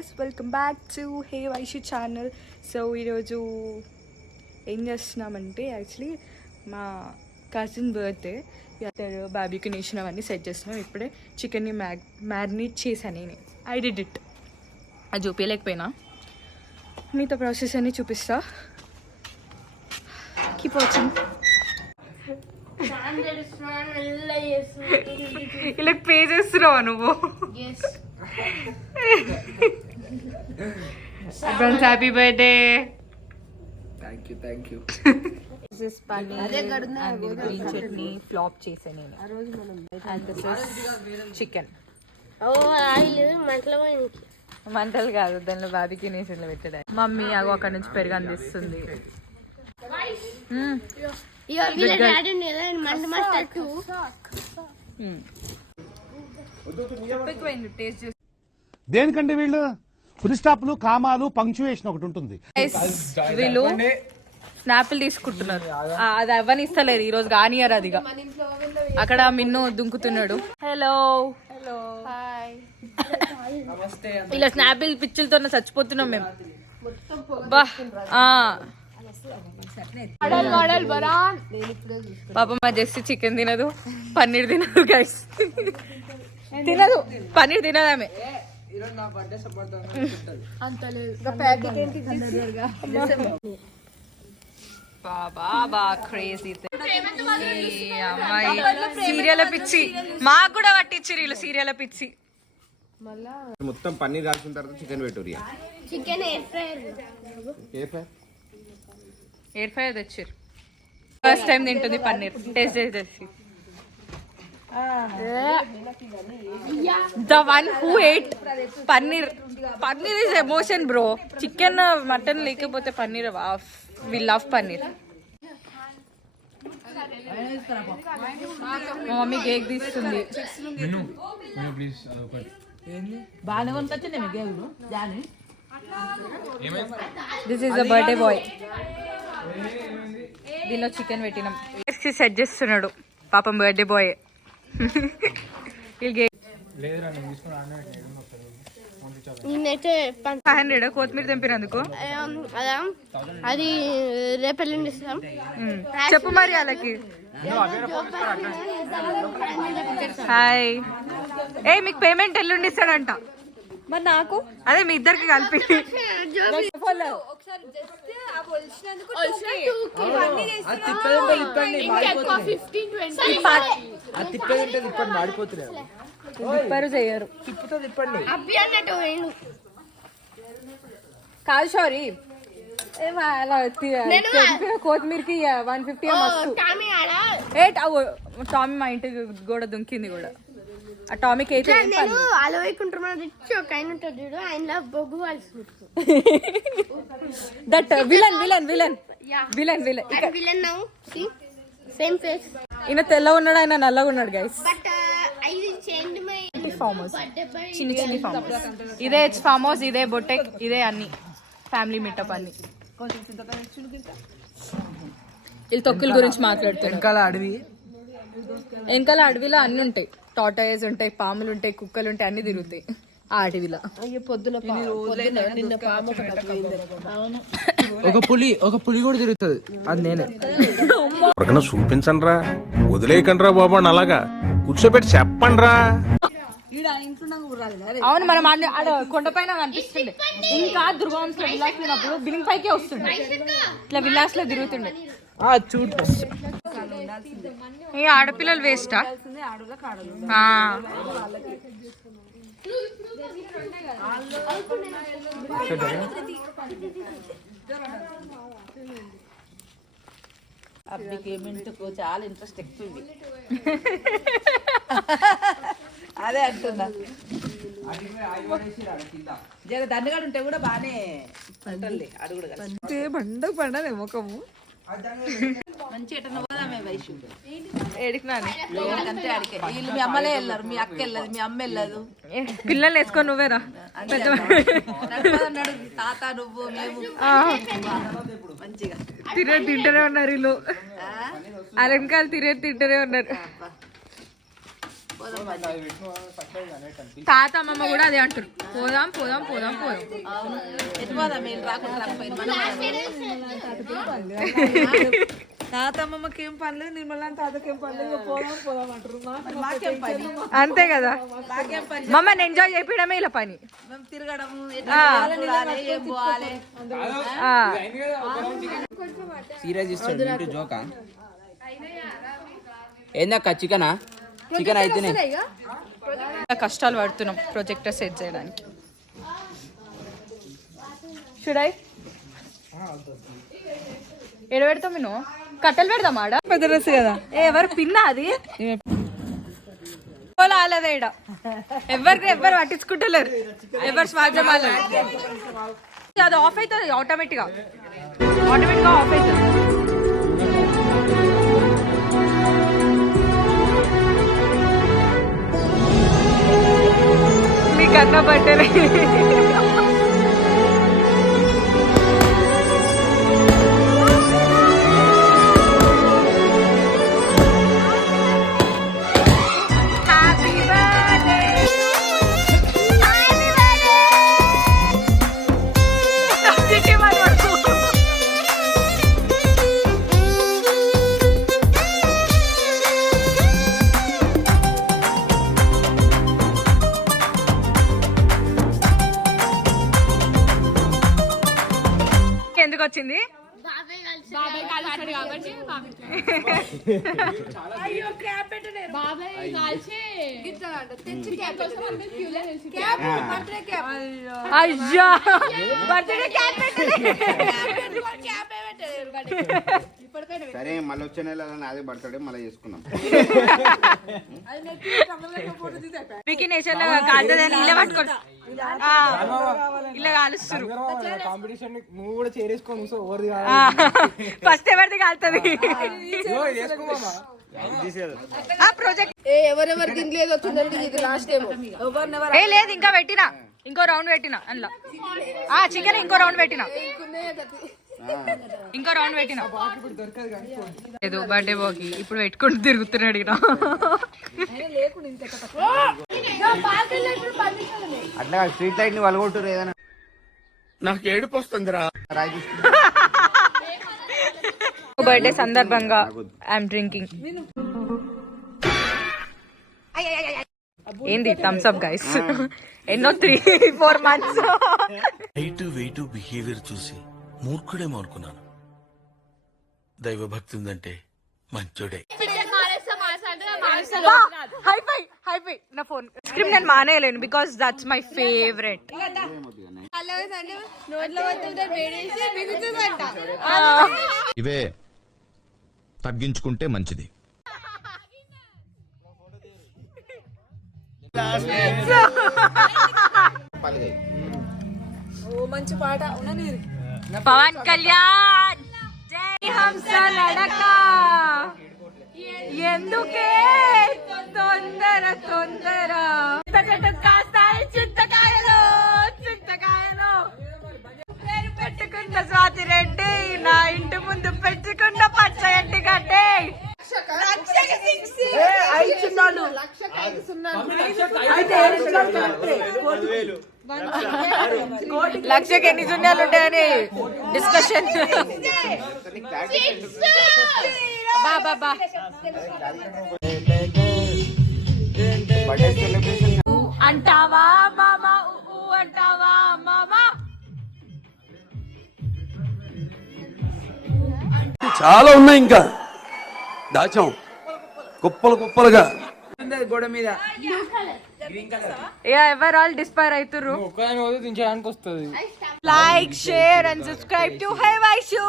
Guys, welcome back to hey Vaishu channel. So ఈరోజు ఏం చేస్తున్నామంటే యాక్చువల్లీ మా కజిన్ బర్త్డే, బార్బిక్యూ నేషన్ అవన్నీ సెట్ చేస్తున్నాం. ఇప్పుడే చికెన్ని మ్యారినేట్ చేశాను నేను. I did it. అది చూపించలేకపోయినా, మీతో ప్రాసెస్ అన్నీ చూపిస్తా. Keep watching. ఇలా పే చేస్తున్నావా నువ్వు? Advance happy birthday. Thank you. This is paneer and green chutney flop చేసా నేను. And this is chicken. మంటలు కాదు, దానిలో బార్బిక్యూ నేషన్లో పెట్టడా. మమ్మీ అగో అక్కడ నుంచి పెరుగు అందిస్తుంది. దేనికంటే వీళ్ళు ఫుల్ స్టాప్లు, కామాలు, పంక్చుయేషన్ ఒకటి ఉంటుంది. వీళ్ళు స్నాప్లు తీసుకుంటున్నారు, అది అవ్వనిస్తలేదు ఈరోజు కానియర్. అదిగా అక్కడ మిన్ను దుంకుతున్నాడు. Hello hi. ఇలా స్నాప్లు పిచ్చులతో చచ్చిపోతున్నాం మేము. బా పాప మా జెస్సీ చికెన్ తినదు, పన్నీర్ తినదు గైస్. తినదు పన్నీర్, తినదు ఆమె. బాబా క్రేజీ అమ్మాయి. సీరియల్ పిచ్చి మాకు కూడా పట్టించిరు వీళ్ళు, సీరియల్ పిచ్చి. మొత్తం పన్నీర్ కాల్చిన తర్వాత చికెన్ పెట్టు. చికెన్ ఎయిర్ ఫ్రైయర్ తెచ్చిరు. ఫస్ట్ టైం తింటుంది పన్నీర్. టేస్ట్ చేసేసి the one who ate paneer. Paneer is emotion bro. Chicken mutton లేకపోతే పన్నీర్. We love paneer. మా మమ్మీ కేక్ తీస్తుంది. This is the birthday boy. దీనిలో చికెన్ పెట్టినాం. సెట్ చేస్తున్నాడు పాపం బర్త్డే బాయ్. 500 కొత్తిమీర తెంపినందుకు. అది రేపు ఎల్లుండి ఇస్తాం. చెప్పు మరి వాళ్ళకి. హాయ్. మీకు పేమెంట్ ఎల్లుండి ఇస్తాడంట. మరి నాకు అదే మీ ఇద్దరికి కలిపి. చేయరు కాదు సారీ. కొత్తిమీరకి 150 టామీ మా ఇంటికి కూడా దుంకింది కూడా. ఆ టామీకి అయితే that villain villain villain villain villain. ఈయన తెల్లగా ఉన్నాడు, ఆయన నల్లగా ఉన్నాడు గైస్. ఫామ్ హౌస్, చిన్ని చిన్ని ఫామ్ హౌస్. ఇదే ఫామ్ హౌస్, ఇదే బొటెక్, ఇదే అన్ని ఫ్యామిలీ మీటప్ అన్ని. వీళ్ళు తొక్కుల గురించి మాట్లాడుతారు. వెనకాల అడవిలో అన్ని ఉంటాయి. టాటాయిస్ ఉంటాయి, పాములు ఉంటాయి, కుక్కలు ఉంటాయి, అన్ని తిరుగుతాయి ఆ అడవిలో. ఒక పులి కూడా తిరుగుతుంది. అది నేనే. చూపించండి రా, వదిలేయకండి రా బాబు. అలాగా కూర్చోబెట్టి చెప్పండి రా. అవును, మనం కొండపైన కనిపిస్తుండే. ఇంకా దుర్గావంశంలో విలాస్ పోయినప్పుడు బిల్డింగ్ పైకే వస్తుండే, ఇట్లా విలాస్ లో తిరుగుతుండే. ఈ ఆడపిల్లలు వేస్టా? చాలా ఇంట్రెస్ట్ ఎక్కువ. అదే అంటున్నా, జర దండగాడు ఉంటే కూడా బానే అడుగుడు బండ పండనే ముఖము. మంచి ఎటన్నా పోదామే వైషు. ఏడికి నాని అంతే అడిగే. వీళ్ళు మీ అమ్మలే వెళ్ళారు, మీ అక్క వెళ్ళదు, మీ అమ్మ వెళ్ళదు. పిల్లల్ని వేసుకొని నువ్వేరా తాత నువ్వు మేము మంచిగా తింటూనే ఉన్నారు వీళ్ళు. అలంకాలు తింటూనే ఉన్నారు. తాత అమ్మమ్మ కూడా అదే అంటారు, పోదాం పోదాం పోదాం పోదాం. ఎటు పోదాం మేము రాకుండా రాకపోయింది తాతమ్మకి ఏం పనిలేదు, నిర్మలా తాతకి ఏం పనిలేదు, పోదాం పోదాం అంటారు. మాకేం పని, అంతే కదా, మాకేం పని, మమ్మల్ని ఎంజాయ్ చేపించడమే ఇలా పని. మేము తిరగడం ఏం పోవాలి. సీరియస్ ఇస్తాడు జోకా. ఏందక్క చికెనా? చికెన్ అయితేనే కష్టాలు పడుతున్నాం ప్రొజెక్టర్ సెట్ చేయడానికి. షుడై ఎడ పెడతాం నేను, కట్టెలు పెడదాం ఆడ, పెద్ద డ్రెస్ కదా. ఎవరు పిన్నా అది ఆలేదా ఇడ, ఎవరు పట్టించుకుంటలేరు, ఎవరు స్వార్థం ఆలేదు. అది ఆఫ్ అవుతుంది ఆటోమేటిక్గా ఆఫ్ అవుతుంది. మీకు అన్న బట్టలే ఎందుకు వచ్చింది? అయ్యా బర్త్డే క్యాప్ సరే మళ్ళీ వచ్చే నెల అదే బర్త్డే మళ్ళీ చేసుకున్నాం. నేషన్ కాలుతుందని ఇలా పట్టుకోండి, ఇలా కాలుస్తారు. నువ్వు కూడా చేరేసుకోను. సో ఫస్ట్ ఎవరిది కాలుతుంది ఆ ప్రాజెక్ట్. ఎవరెవరికి ఇంట్లో వచ్చిందంటే ఇది లాస్ట్ టైం. ఏ లేదు, ఇంకా పెట్టినా, ఇంకో రౌండ్ పెట్టినా అందులో చికెన్, ఇంకో రౌండ్ పెట్టినా, ఇంకో రౌండ్ పెట్టినా. లేదు బర్త్డే బాకి ఇప్పుడు పెట్టుకుంటూ తిరుగుతున్నాడు ఈయన. అట్లా స్ట్రీట్ లైట్ ని వలగొట్టు ఏదైనా. నాకు ఏడుపు వస్తుందిరా. బర్త్డే సందర్భంగా ఐఎమ్ డ్రింకింగ్. ఏంది థమ్స్ అప్ గైస్, ఎన్నో 3-4 months. హైట్ వెయిట్ బిహేవియర్ చూసి మూర్ఖుడేమో అనుకున్నాను. దైవభక్తి ఉందంటే మంచోడే. హైఫై నా ఫోన్ స్క్రీన్ నేను మానేయలేను బికాస్ దట్స్ మై ఫేవరెట్. ఇవే తగ్గించుకుంటే మంచిది. మంచి పాట ఉన్నది. పవన్ కళ్యాణ్ జై హంస నడక, ఎందుకే తొందర తొందర, చెట్టు కాస్తాయి చింతకాయలు చింతకాయలు, పేరు పెట్టుకున్న స్వాతి రెడ్డి, నా ఇంటి ముందు పెట్టుకున్న పచ్చ ఎంటి గడ్డి. లక్షకి ఎన్ని సున్నాలు ఉంటాయని డిస్కషన్. బాబా అంటావా మామా, అంటావా మామా. చాలా ఉన్నాయి, ఇంకా దాచాం కుప్పలు కుప్పలుగా గోడ మీద. ఎవరు ఆల్ డిస్పైర్ అవుతుర్రు. దించడానికి వస్తుంది. Like, share and subscribe to high Vaishu.